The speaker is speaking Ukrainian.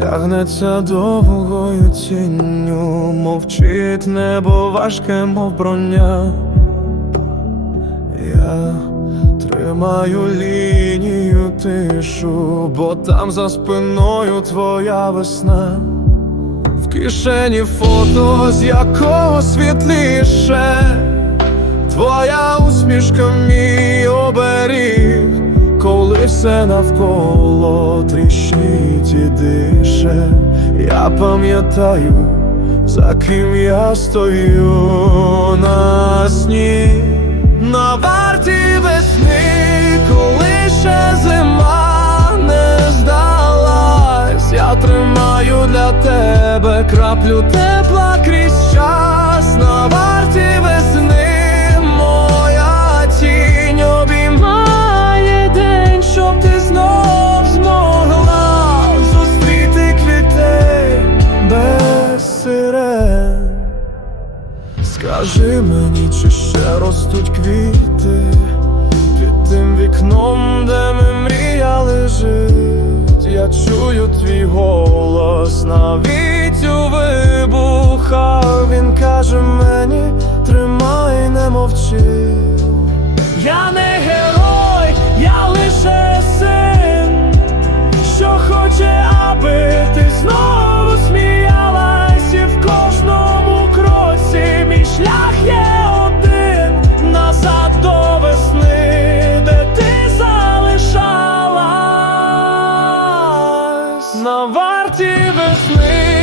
Тягнеться довгою тінню, мовчить небо важке, мов броня. Я тримаю лінію тишу, бо там за спиною твоя весна. В кишені фото, з якого світліше, твоя усмішка мій оберіг, коли все навколо тріщить і дише, я пам'ятаю, за ким я стою на сні, на тебе краплю тепла крізь час на варті весни, моя тінь обіймає день, щоб ти знов змогла зустріти квітей без сирен. Скажи мені, чи ще ростуть квіти під тим вікном, де ми мріяли жить. Я чую твій голос каже мені, тримай, не мовчи. Я не герой, я лише син, що хоче, аби ти знову сміялась, і в кожному кроці мій шлях є один назад до весни, де ти залишалась на варті весни.